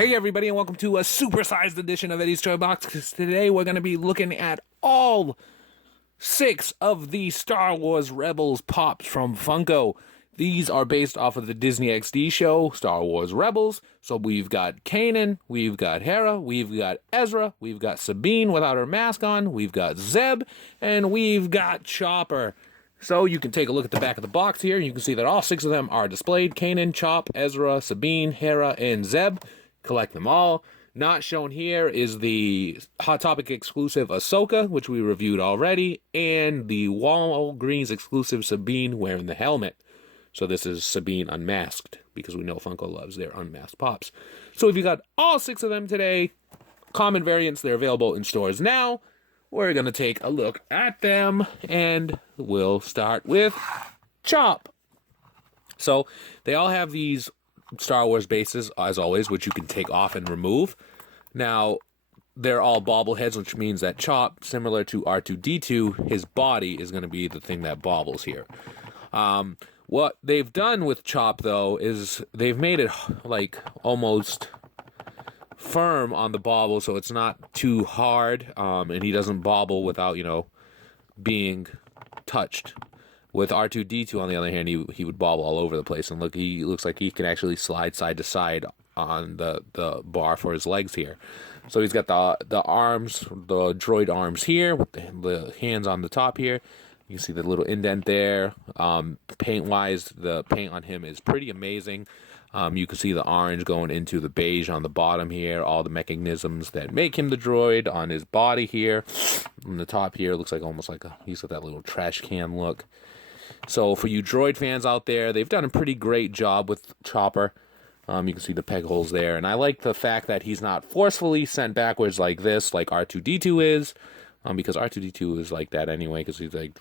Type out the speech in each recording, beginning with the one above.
Hey everybody, and welcome to a supersized edition of Eddie's Toy Box, because today we're going to be looking at all 6 of the Star Wars Rebels pops from Funko. These are based off of the Disney XD show, Star Wars Rebels. So we've got Kanan, we've got Hera, we've got Ezra, we've got Sabine without her mask on, we've got Zeb, and we've got Chopper. So you can take a look at the back of the box here, and you can see that all 6 of them are displayed. Kanan, Chopp, Ezra, Sabine, Hera, and Zeb. Collect them all. Not shown here is the Hot Topic exclusive Ahsoka, which we reviewed already, and the Walgreens exclusive Sabine wearing the helmet. So this is Sabine unmasked, because we know Funko loves their unmasked pops. So if you got all 6 of them today, common variants, they're available in stores now. We're going to take a look at them, and we'll start with Chopp. So they all have these Star Wars bases, as always, which you can take off and remove. Now, they're all bobbleheads, which means that Chopp, similar to R2-D2, his body is going to be the thing that bobbles here. What they've done with Chopp, though, is they've made it, like, almost firm on the bobble, so it's not too hard, and he doesn't bobble without, being touched. With R2-D2, on the other hand, he would bobble all over the place, and look, he looks like he can actually slide side to side on the bar for his legs here. So he's got the arms, the droid arms here, with the hands on the top here. You can see the little indent there. Paint-wise, the paint on him is pretty amazing. You can see the orange going into the beige on the bottom here, all the mechanisms that make him the droid on his body here. On the top here, looks like almost like he's got that little trash can look. So for you droid fans out there, they've done a pretty great job with Chopper. You can see the peg holes there. And I like the fact that he's not forcefully sent backwards like this, like R2-D2 is. Because R2-D2 is like that anyway, because he's like,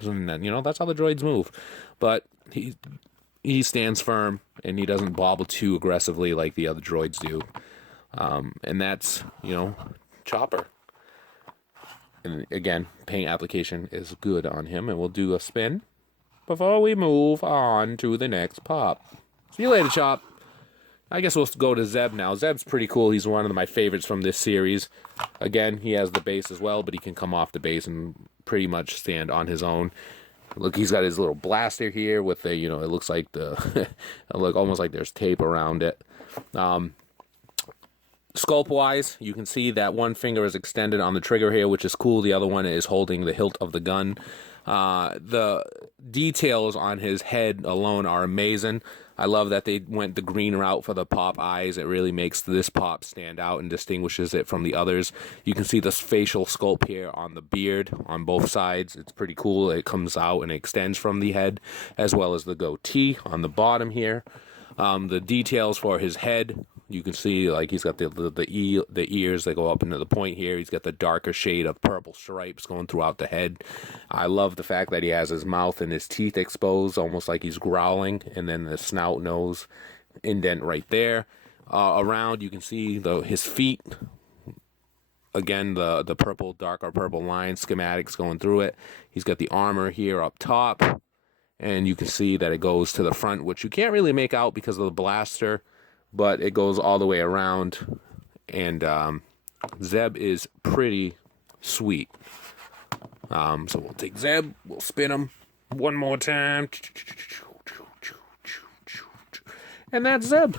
and then, that's how the droids move. But he stands firm, and he doesn't bobble too aggressively like the other droids do. And that's, Chopper. And again, paint application is good on him, and we'll do a spin before we move on to the next pop. See you later, Chopp. I guess we'll go to Zeb now. Zeb's pretty cool. He's one of my favorites from this series. Again, he has the base as well, but he can come off the base and pretty much stand on his own. Look, he's got his little blaster here with the, it looks like almost like there's tape around it. Sculpt-wise, you can see that one finger is extended on the trigger here, which is cool. The other one is holding the hilt of the gun. The details on his head alone are amazing. I love that they went the green route for the pop eyes. It really makes this pop stand out and distinguishes it from the others. You can see this facial sculpt here on the beard on both sides. It's pretty cool. It comes out and extends from the head, as well as the goatee on the bottom here. The details for his head, you can see, like, he's got the ears that go up into the point here. He's got the darker shade of purple stripes going throughout the head. I love the fact that he has his mouth and his teeth exposed, almost like he's growling, and then the snout nose indent right there. Around, you can see his feet. Again, the purple, darker purple line schematics going through it. He's got the armor here up top. And you can see that it goes to the front, which you can't really make out because of the blaster, but it goes all the way around. And Zeb is pretty sweet. So we'll take Zeb, we'll spin him one more time. And that's Zeb.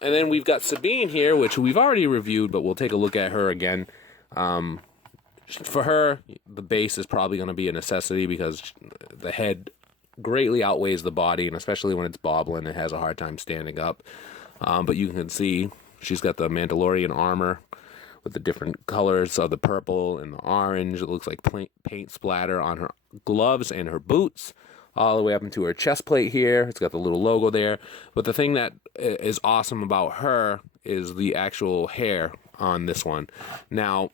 And then we've got Sabine here, which we've already reviewed, but we'll take a look at her again. For her, the base is probably going to be a necessity because the head greatly outweighs the body, and especially when it's bobbling, it has a hard time standing up. But you can see she's got the Mandalorian armor with the different colors of the purple and the orange. It looks like paint splatter on her gloves and her boots, all the way up into her chest plate here. It's got the little logo there. But the thing that is awesome about her is the actual hair on this one. Now,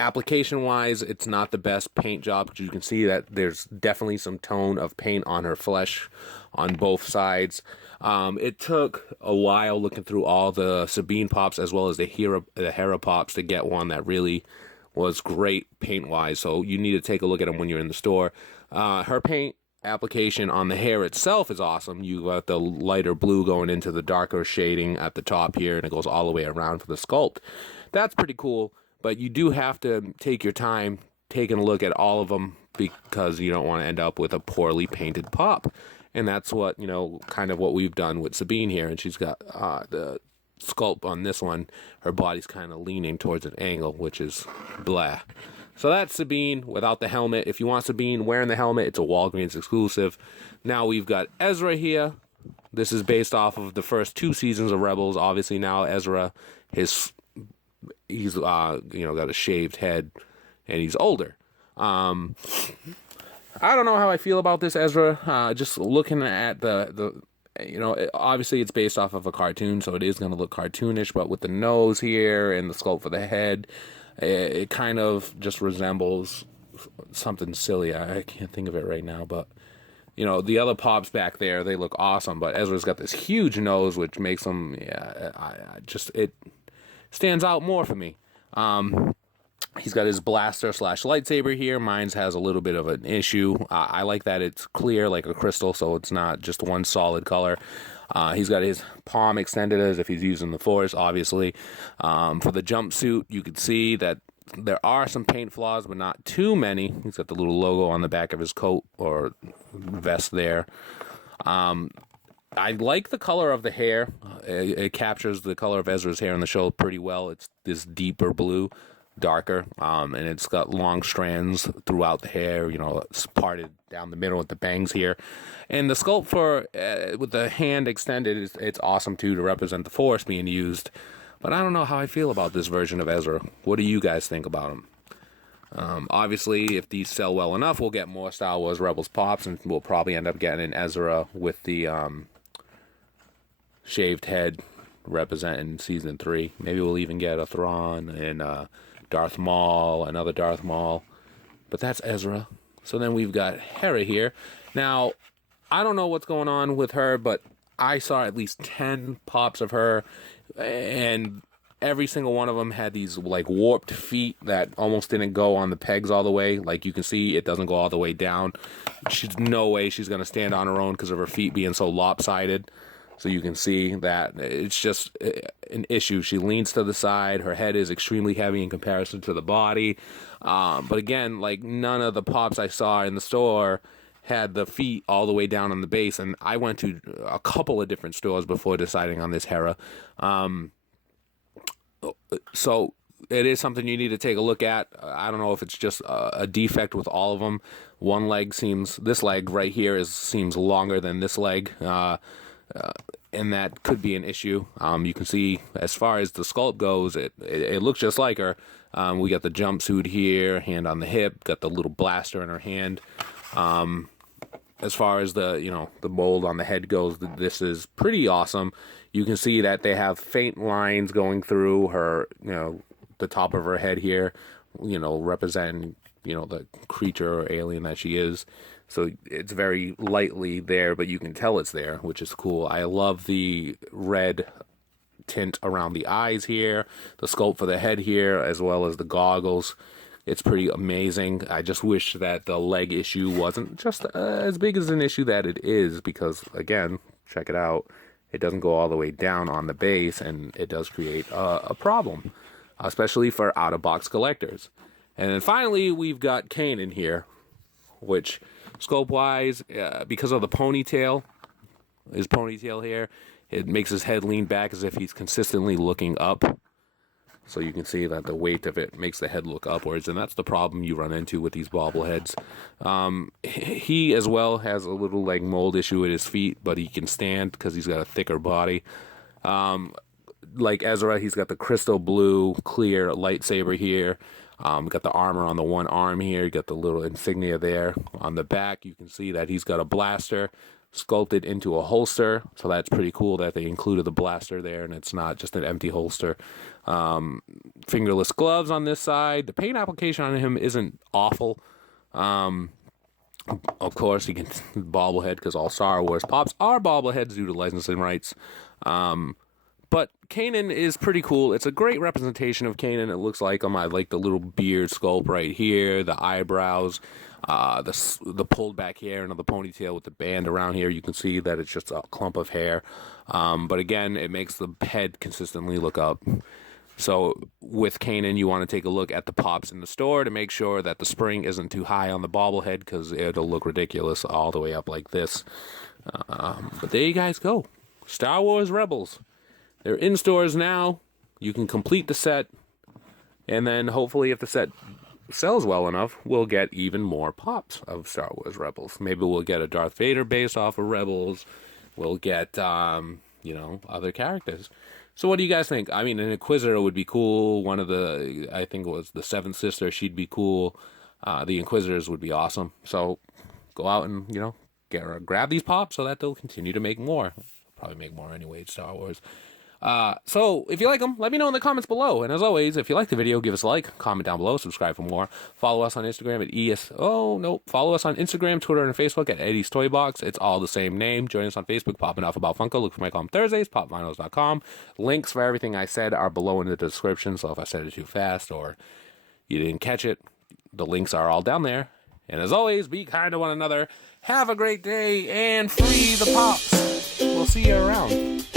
application-wise, it's not the best paint job, because you can see that there's definitely some tone of paint on her flesh on both sides. It took a while looking through all the Sabine pops as well as the Hera pops to get one that really was great paint-wise, so you need to take a look at them when you're in the store. Her paint application on the hair itself is awesome. You got the lighter blue going into the darker shading at the top here, and it goes all the way around for the sculpt. That's pretty cool, but you do have to take your time taking a look at all of them because you don't want to end up with a poorly painted pop. And that's what, kind of what we've done with Sabine here. And she's got the sculpt on this one. Her body's kind of leaning towards an angle, which is blah. So that's Sabine without the helmet. If you want Sabine wearing the helmet, it's a Walgreens exclusive. Now we've got Ezra here. This is based off of the first 2 seasons of Rebels. Obviously now Ezra, he's got a shaved head, and he's older. I don't know how I feel about this Ezra. Just looking at the obviously it's based off of a cartoon, so it is going to look cartoonish, but with the nose here and the sculpt for the head, it kind of just resembles something silly. I can't think of it right now, but the other pops back there, they look awesome, but Ezra's got this huge nose, which makes him, it stands out more for me. He's got his blaster / lightsaber here. Mine's has a little bit of an issue. I like that it's clear like a crystal, so it's not just one solid color. He's got his palm extended as if he's using the Force, obviously. For the jumpsuit, you can see that there are some paint flaws, but not too many. He's got the little logo on the back of his coat or vest there. I like the color of the hair. It captures the color of Ezra's hair in the show pretty well. It's this deeper blue, darker, and it's got long strands throughout the hair, it's parted down the middle with the bangs here. And the sculpt for with the hand extended, it's awesome too, to represent the Force being used. But I don't know how I feel about this version of Ezra. What do you guys think about him? Obviously, if these sell well enough, we'll get more Star Wars Rebels pops, and we'll probably end up getting an Ezra with the shaved head representing season 3. Maybe we'll even get a Thrawn and Darth Maul, another Darth Maul. But that's Ezra. So then we've got Hera here. Now, I don't know what's going on with her, but I saw at least 10 pops of her, and every single one of them had these like warped feet that almost didn't go on the pegs all the way. Like you can see, it doesn't go all the way down. She's no way she's going to stand on her own because of her feet being so lopsided. So you can see that it's just an issue. She leans to the side. Her head is extremely heavy in comparison to the body. But again, like none of the pops I saw in the store had the feet all the way down on the base. And I went to a couple of different stores before deciding on this Hera. So it is something you need to take a look at. I don't know if it's just a defect with all of them. This leg right here seems longer than this leg. And that could be an issue. You can see as far as the sculpt goes, it looks just like her. We got the jumpsuit here, hand on the hip, got the little blaster in her hand. As far as the mold on the head goes, this is pretty awesome. You can see that they have faint lines going through her, the top of her head here, representing, the creature or alien that she is. So it's very lightly there, but you can tell it's there, which is cool. I love the red tint around the eyes here, the sculpt for the head here, as well as the goggles. It's pretty amazing. I just wish that the leg issue wasn't just as big as an issue that it is, because, again, check it out. It doesn't go all the way down on the base, and it does create a problem, especially for out-of-box collectors. And then finally, we've got Kanan here, which sculpt-wise, because of the ponytail, his ponytail hair, it makes his head lean back as if he's consistently looking up. So you can see that the weight of it makes the head look upwards, and that's the problem you run into with these bobbleheads. He as well has a little like mold issue at his feet, but he can stand because he's got a thicker body. Like Ezra, he's got the crystal blue clear lightsaber here. Got the armor on the one arm here. You got the little insignia there. On the back, you can see that he's got a blaster sculpted into a holster. So that's pretty cool that they included the blaster there, and it's not just an empty holster. Fingerless gloves on this side. The paint application on him isn't awful. Of course, he can bobblehead because all Star Wars pops are bobbleheads due to licensing rights. But Kanan is pretty cool. It's a great representation of Kanan. It looks like him. I like the little beard sculpt right here, the eyebrows. the pulled back hair and the ponytail with the band around here. You can see that it's just a clump of hair. But again, it makes the head consistently look up. So with Kanan, you want to take a look at the pops in the store to make sure that the spring isn't too high on the bobblehead, because it'll look ridiculous all the way up like this. But there you guys go. Star Wars Rebels. They're in stores now. You can complete the set. And then hopefully if the set sells well enough, we'll get even more pops of Star Wars Rebels. Maybe we'll get a Darth Vader base off of Rebels. We'll get, other characters. So what do you guys think? I mean, an Inquisitor would be cool. One of the, I think it was the Seventh Sister, she'd be cool. The Inquisitors would be awesome. So go out and, grab these pops so that they'll continue to make more. Probably make more anyway, Star Wars. So if you like them, let me know in the comments below. And as always, if you like the video, give us a like, comment down below, subscribe for more. Follow us on Instagram at follow us on Instagram, Twitter, and Facebook at EddiesToyBox. It's all the same name. Join us on Facebook, Popping Off About Funko. Look for my column Thursdays, popvinyls.com. Links for everything I said are below in the description. So if I said it too fast or you didn't catch it, the links are all down there. And as always, be kind to one another. Have a great day and free the pops. We'll see you around.